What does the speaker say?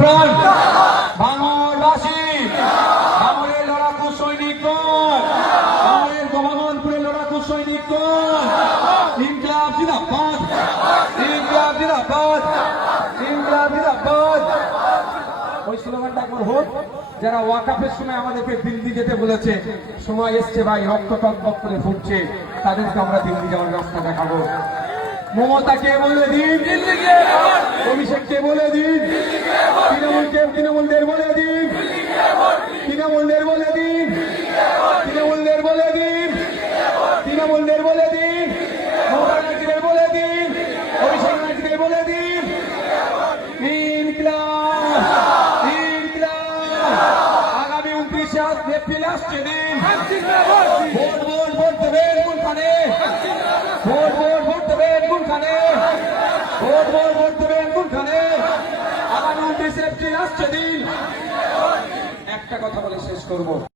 Front, ভাঙড়বাসী, ভাঙড়ের লড়াকু সৈনিকগণ, ভাঙড়ের গোভাগনপুরের লড়াকু সৈনিকগণ, ইনকিলাব জিন্দাবাদ, ইনকিলাব জিন্দাবাদ, ইনকিলাব জিন্দাবাদ। ওই স্লোগানটা একবার হোক। যারা ওয়াকাফের সময় আমাদেরকে দিল্লি যেতে বলেছে, সময় এসছে ভাই, রক্ত টকবক করে ফুটছে, তাদেরকে আমরা দিল্লি যাওয়ার রাস্তা দেখাবো। মমতাকে বলে দিন, অভিষেককে বলে দিন, তৃণমূলদের বলে দিন, তৃণমূলদের বলে দিন, তৃণমূলদের বলে দিন, তৃণমূলদের বলে দিন, মমতা ব্যানার্জিদের বলে দিন, অভিষেক ব্যানার্জিদের বলে দিন, ইনকিলাব, ইনকিলাব। আগামী 29 এপ্রিল আসছে দিন, ভোট ভোট ভোট দেবেন কোনখানে, ভোট ভোট ভোট দেবেন কোনখানে, ভোট ভোট ভোট দেবেন কোনখানে। আগামী 29 এপ্রিল আসছে দিন। একটা কথা বলে শেষ করবো।